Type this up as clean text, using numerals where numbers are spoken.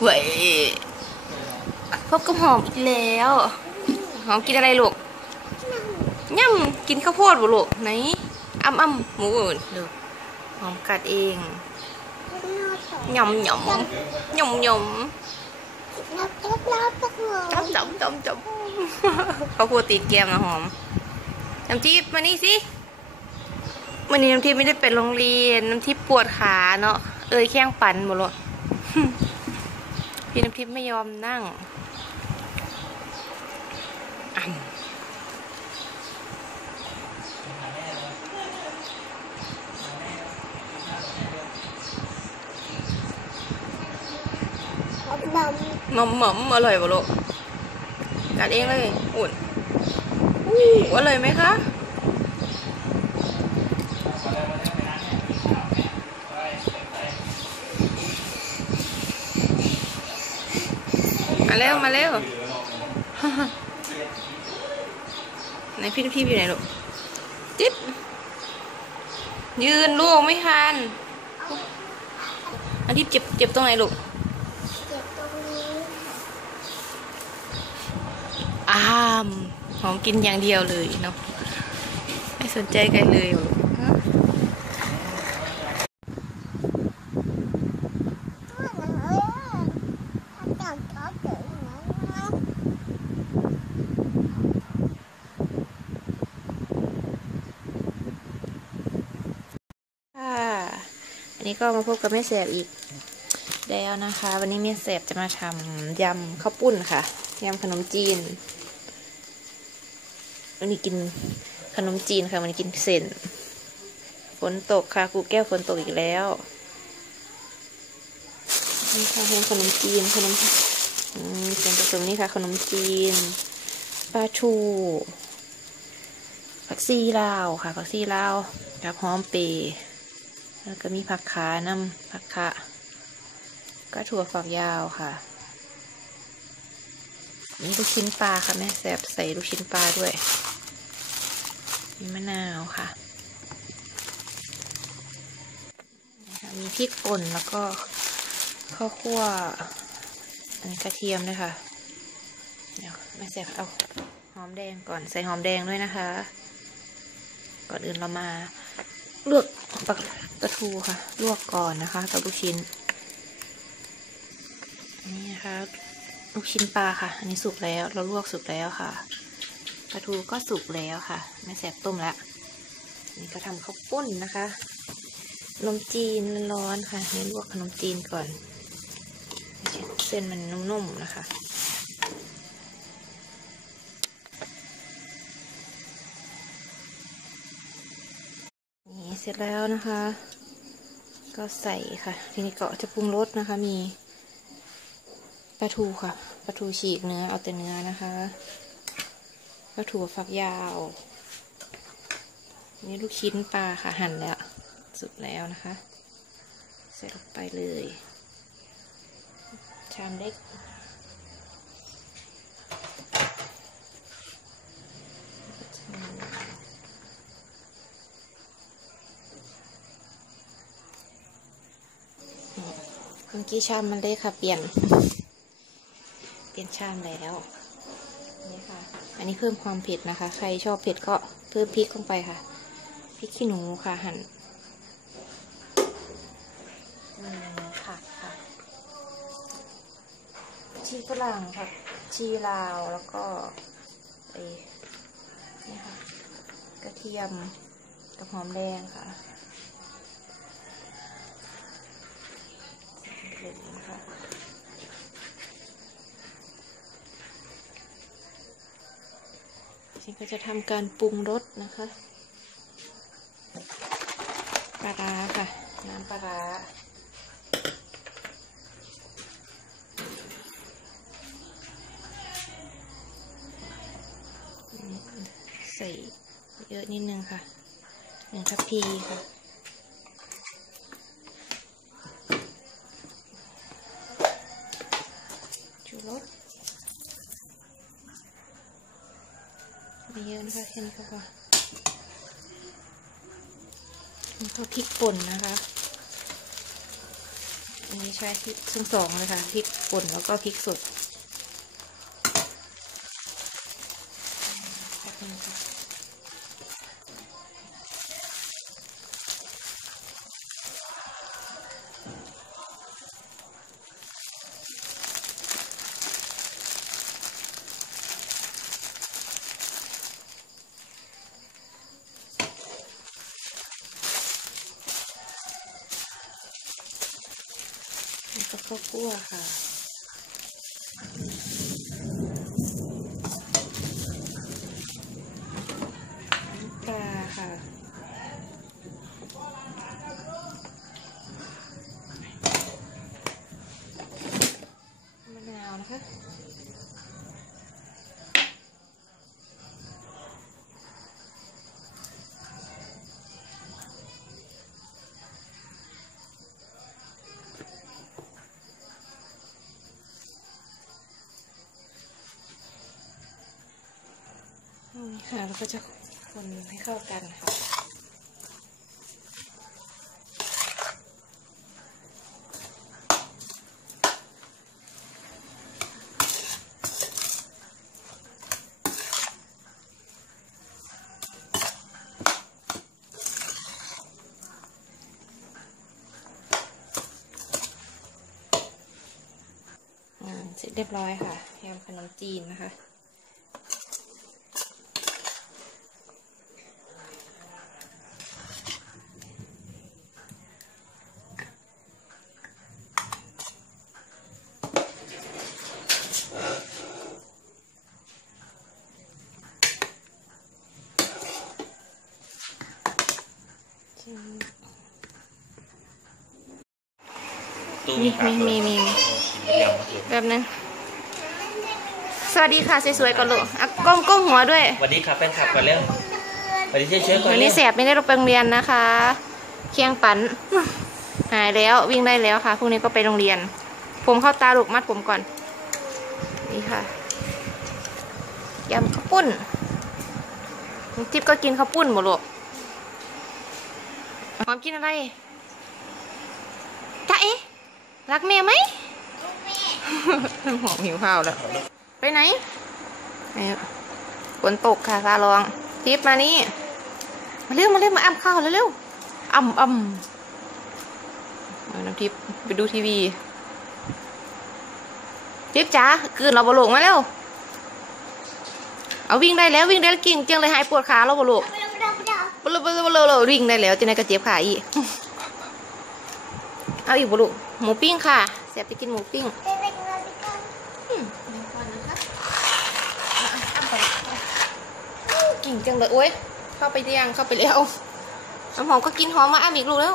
เว้ยพบกับหอมอีกแล้วหอมกินอะไรลูกย่ำกินข้าวโพดบ่ลูกไหนอ้ำหมูอื่นดูหอมกัดเองหย่อมหย่อมหย่อมหย่อมจับข้าวโพดตีแก้มนะหอมน้ำทิพย์มานี่สิวันนี้น้ำทิพย์ไม่ได้ไปโรงเรียนน้ำทิพย์ปวดขาเนาะแข้งปั่นหมดเลยพี่น้ำทิพย์ไม่ยอมนั่งหม่ำอร่อยป่ะลูกกัดเองเลยอุ่นอร่อยไหมคะมาเร็วไหนพี่อยู่ไหนลูกจิ๊บยืนลูกไม่ทันอันที่เจ็บตรงไหนลูกหอมกินอย่างเดียวเลยเนาะไม่สนใจกันเลยอันนี้ก็มาพบกับแม่แสบอีกแล้วนะคะวันนี้แม่แสบจะมาทำยำข้าวปุ้นค่ะยำขนมจีนวันนี้กินขนมจีนค่ะวันนี้กินเส้นฝนตกค่ะครูแก้วฝนตกอีกแล้วนี่ค่ะเป็นขนมจีนส่วนผสมนี่ค่ะขนมจีนปลาทูผักซีลาวค่ะผักซีลาวกับหอมเปย์แล้วก็มีผักขาน้ำผักคะก็ถั่วฝักยาวค่ะนี่ลูกชิ้นปลาค่ะแม่แสบใส่ลูกชิ้นปลาด้วยมีมะนาวค่ะมีพริกป่นแล้วก็ข้าวคั่วอันนี้กระเทียมด้วยค่ะเดี๋ยวแม่แสบเอาหอมแดงก่อนใส่หอมแดงด้วยนะคะก่อนอื่นเรามาลวกปลาทูค่ะลวกก่อนนะคะกับลูกชิ้นนี่นะคะลูกชิ้นปลาค่ะอันนี้สุกแล้วเราลวกสุกแล้วค่ะปลาทูก็สุกแล้วค่ะแม่แสบต้มแล้วนี่ก็ทำข้าวปุ้นนะคะขนมจีนร้อนค่ะนี่ลวกขนมจีนก่อนเส้นมันนุ่มๆนะคะนี่เสร็จแล้วนะคะก็ใส่ค่ะทีนี้ก็จะปรุงรสนะคะมีปลาทูค่ะปลาทูฉีกเนื้อเอาแต่เนื้อนะคะปลาทูฝักยาวนี่ลูกชิ้นปลาค่ะหั่นแล้วสุกแล้วนะคะใส่ลงไปเลยชามเล็กเมื่อกี้ชามมันเล็กค่ะเปลี่ยนชามแล้วนี่ค่ะอันนี้เพิ่มความเผ็ดนะคะใครชอบเผ็ดก็เพิ่มพริกลงไปค่ะพริกขี้หนูค่ะหั่นผักค่ะชีฝรั่งค่ะชีลาวแล้วก็นี่ค่ะกระเทียมกับหอมแดงค่ะฉันก็จะทำการปรุงรสนะคะปลาร้าค่ะน้ำปลาร้าใส่เยอะนิดนึงค่ะ1 ทัพพีค่ะชูรสไม่เยอะนะคะแค่นี้ก็พอแล้วก็พริกป่นนะคะอันนี้ ใช้พริกทั้งสองเลยค่ะพริกป่นแล้วก็พริกสดแล้วก็ข้าวคั่วค่ะปลาค่ะมะนาวนะคะค่ะแล้วก็จะคนให้เข้ากันค่ะเสร็จเรียบร้อยค่ะแฮมขนมจีนนะคะมีแบบนึงสวัสดีค่ะสวยๆก่อนลูกก้มหัวด้วยสวัสดีค่ะแฟนคลับก่อนเร็วสวัสดีเฉยๆก่อนวันนี้แสบไม่ได้ไปโรงเรียนนะคะเคียงปั่นหายแล้ววิ่งได้แล้วค่ะพรุ่งนี้ก็ไปโรงเรียนผมเข้าตาลูกมัดผมก่อนนี่ค่ะยำข้าวปุ้นทิพย์ก็กินข้าวปุ้นหมดลูกหอมกินอะไรจ๊ะเอ๊ะรักแม่ไหมหอมหิวข้าวแล้วไปไหนฝนตกค่ะซาลองทิพย์มานี่มาเร็วมาอ้ำข้าวเร็วอ้ำน้ำทิพย์ไปดูทีวีทิพย์จ๋าคืนเราบลูกมาเร็วเอาวิ่งได้แล้วกิ่งจังเลยหายปวดขาเราบลูกเราวิ่งได้แล้วจะไหนกระเจี๊ยบขาอีกเอาอีกบลูกหมูปิ้งค่ะแซ่บไปกินหมูปิ้งกิ่งจังเลยโอ้ยเข้าไปเรียงเข้าไปแล้วน้ำหอมก็กินหอมมาอ้ำอีกลูกแล้ว